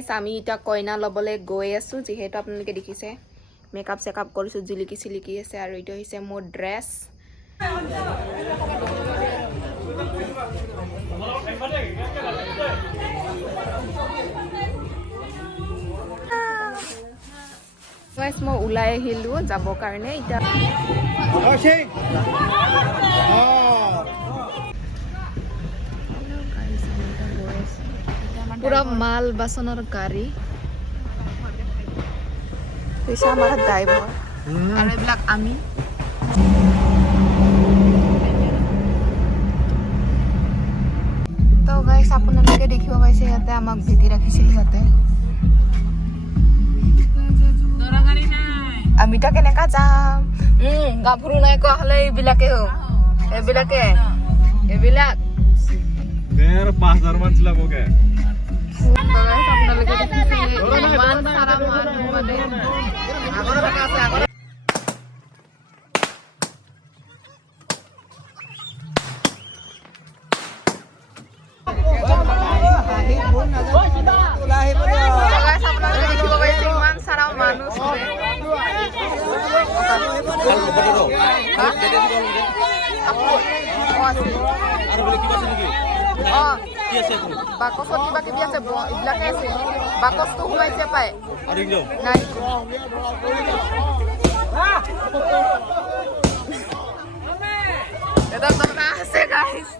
Guys আমি এটা কইনা লবলে গৈ আছো যেহেতু আপোনালোকে দেখিছে মেকআপ চেকআপ কৰিছো জিলিকি চিলিকি আছে আৰু এটা হৈছে মোৰ ড্ৰেছ গাইস মই উলাই আহিলো যাব কাৰণে এটা पूरा माल बासनर गाड़ी पैसा हमारा ड्राइवर और एब्लक आमी तो गाइस আপোনালোকে দেখিব পাইছে ইয়াতে আমাক ভেটি ৰাখিছিল ইয়াতে দৰা গাড়ী নাই আমি তা কেনেকা যাম গাভৰু নাই কোৱা হলে এইবিলাকে এইবিলাক देर 5000 মান ছিল বগে guys আপোনালোকে দেখিছে ইমান সারা মানুহ মানে আগৰ দেখা আছে আগৰ বাকসত কিবা কিবি আছে এইবিলাকে আছে বাকসটো সোমাইছে পায় নাই এটা দৰকাৰ আছে guys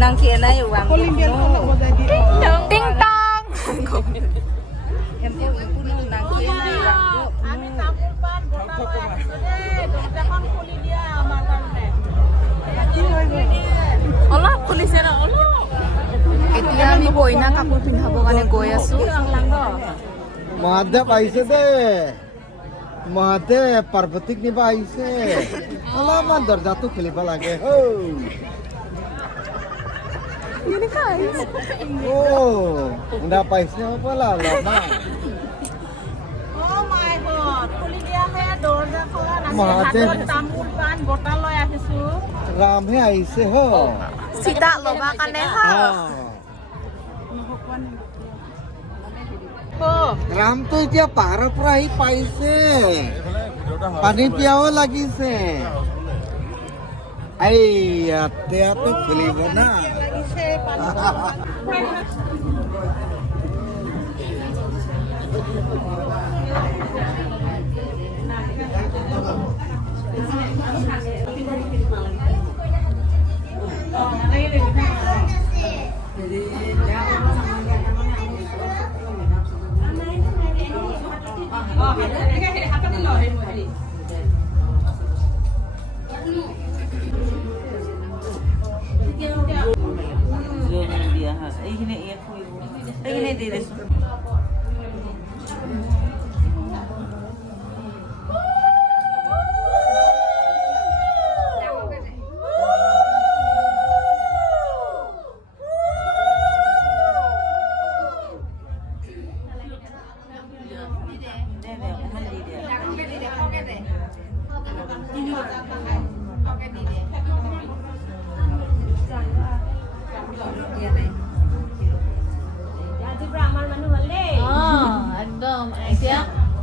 nang kia na yung wang ting tong em puno nang kia na yung wang ami tapupan botol এখন খুলি দিয়া আমার কারণে অলপ খুলিছে না অলপ এতিয়া আমি কইনা কাপোৰ পিন্ধাব কাৰণে গৈ আছো মহাদেৱ আহিছে দে মহাদেৱ পাৰ্বতীক নিবা আহিছে অলপমান দৰ্জাটো খুলিব লাগে ini guys udah paisnya apa lah lama oh my god kuli dia he dorja khola na hatot tamul pan bottle loi ahisu ram he aise ho sita loba kane ha ram to এতিয়া পাহাৰৰ পৰা আহি পাইছে পানী পিয়াও লাগিছে এই ইয়াতে খেলিব না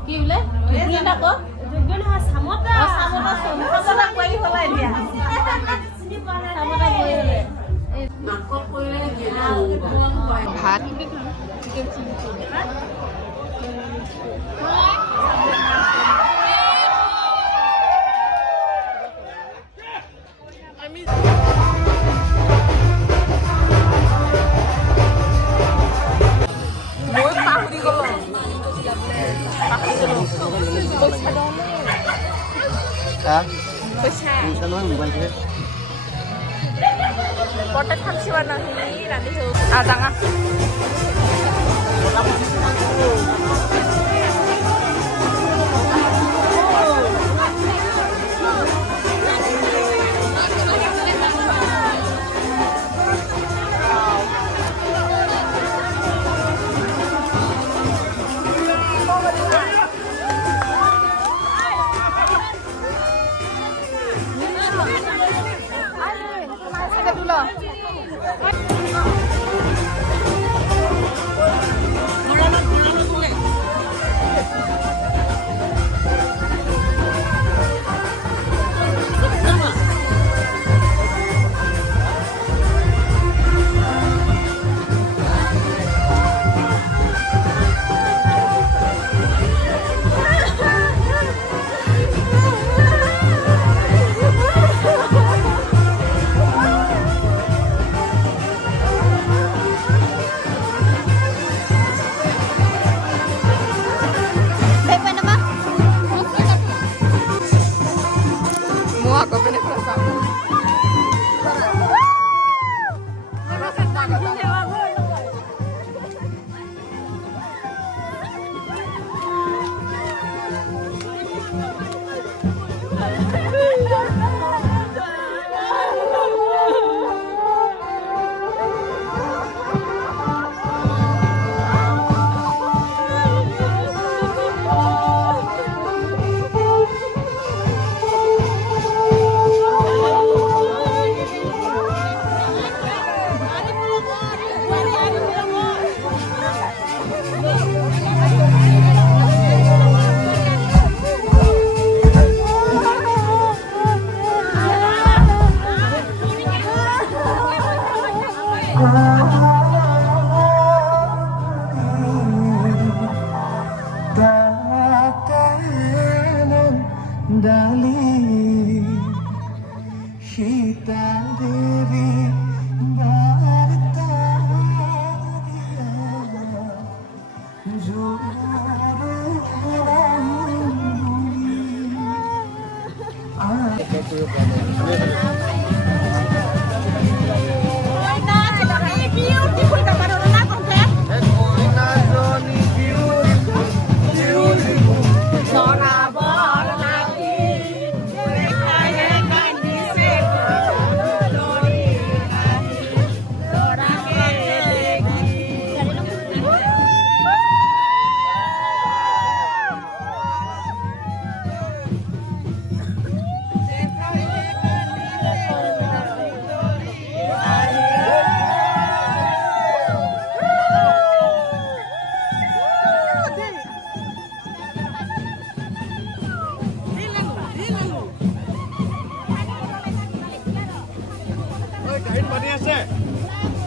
কি বোলে জুবিন আকৌ জুবিন নহয় সামতা সামতা কৈ হলাই দিয়া সামতা কৈ হলে মাকক কইলে ভাত Hả? Sao nói mình quay thế? 버터 참치와 나니 라니 아 장아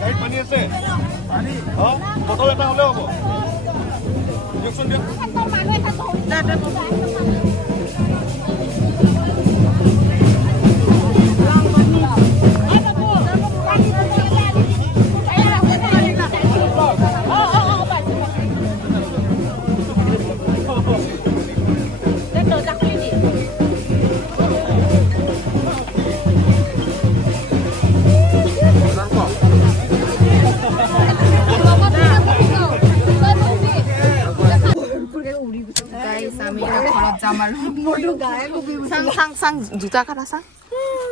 গাড়ীত পানী আছে পানী বটল এটা হ'লেও হ'ব দিয়কচোন দিয়ক sang juta kata sang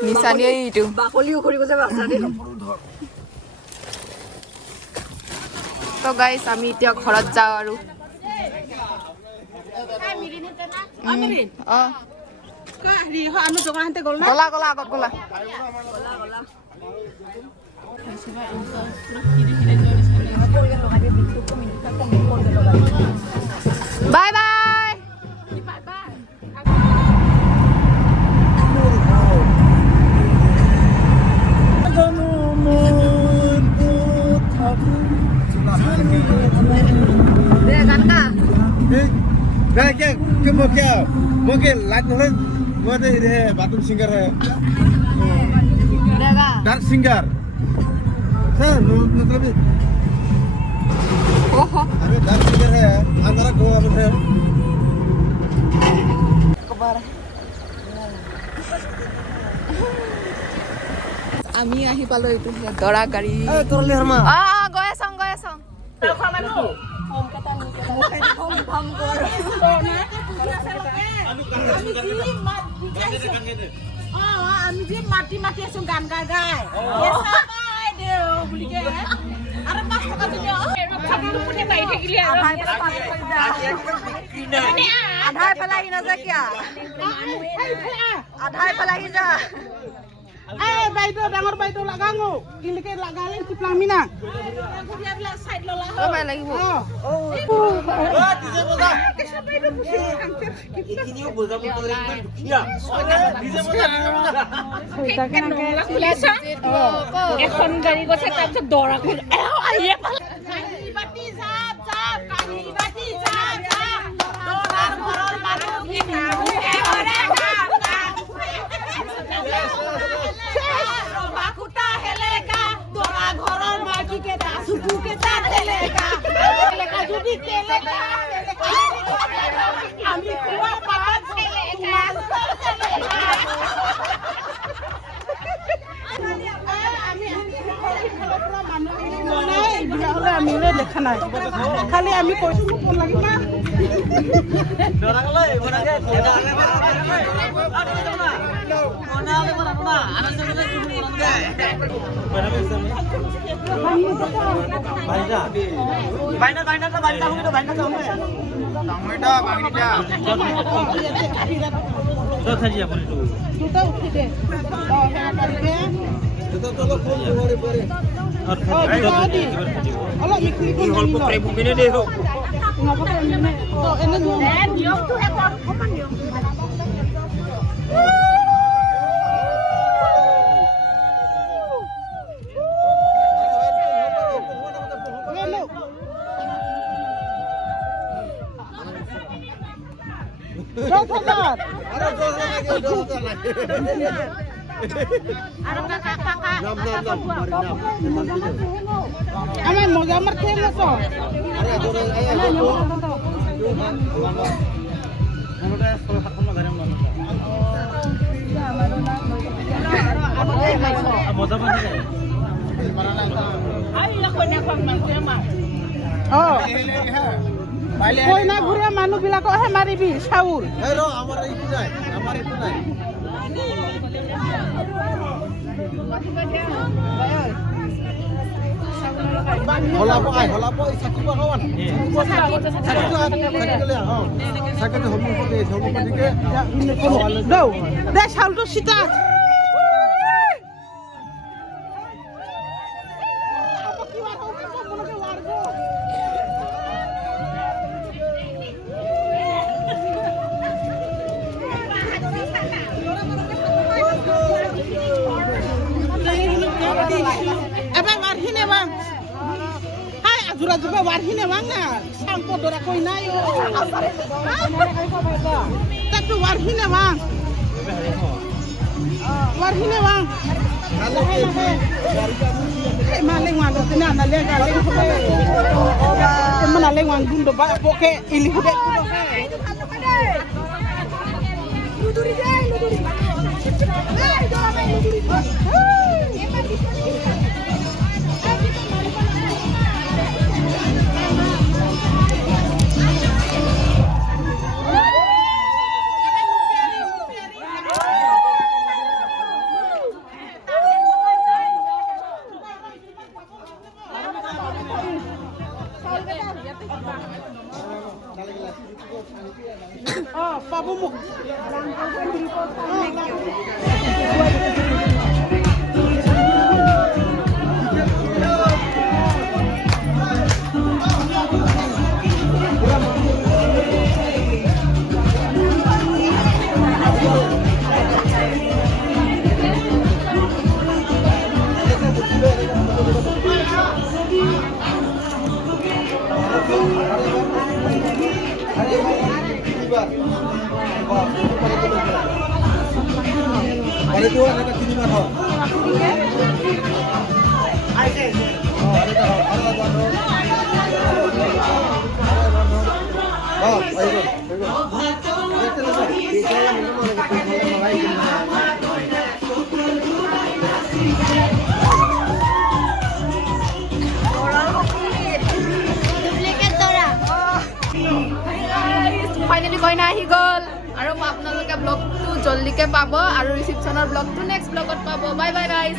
misalnya itu তো গাইস আমি এতিয়া ঘৰত যাওঁ আৰু গলা গলা আগত গলা বাই বাই Nah, क्या मौके लाइट नोलन वो तो ये बाथरूम सिंगर है डार्क सिंगर सर मतलब अरे डार्क सिंगर है अंदर को अब है আমি আহি পালো এইটো দৰা গাড়ী তোৰলে হৰমা গৈ আছং আমি যে মাটি মাটি আছো গান গাই গাই আৰু 5 টকা যদি আধাই পেলাই নাযা কিয়া আধাই পেলাই যা বাইদেউ ডাঙৰ বাইদেউ লাগাঙো কিলকে লাগালে টিপলামি না সাইড ললা ও মাই লাগিব ডিজে বজা এইখিনিও বজাব তোৰে ইমান দুখিয়া ডিজে বজা এখন গাড়ী গৈছে তাৰপিছত দৰা কৈ আহিয়ে বাটি যা যা কাহি বাটি যা যা দৰাৰ ঘৰৰ মানুহ কি নাও এৰে বাকুটা হেলেকা দৰা ঘৰৰ মাইকি কে দাসুকু কে তাত হেলেকা হেলেকা যদি তেলেকা আমি কুয়া পাত হেলেকা আমি দেখা নাই খালি আমি কৈছো ফোন লাগিব না দুটা উঠি দে অলপ মিক্সি আমার মজা আমার খেয়ে গেছো কইনা ঘুরিয়া মানুহ বিলাকহে মাৰিবি চাউল আমার এইটো নাই আমার এইটো নাই holapo sakit apa kawan? Sakit hobi ke? Đâu, đây sao lu sita? Jura juga warhine bangna sampo dora koi na yo tapi warhine bang maling wan do tena na le galing hobe mana le wan gundo ba poke ili hobe luduri oh pabumu itu ada kiriman ho. Finally কইনা আহি গ'ল আৰু মই আপোনালোকে ব্লগটো জলদিকে পাব আৰু ৰিচিপশ্যনৰ ব্লগটো next ব্লগত পাব bye bye guys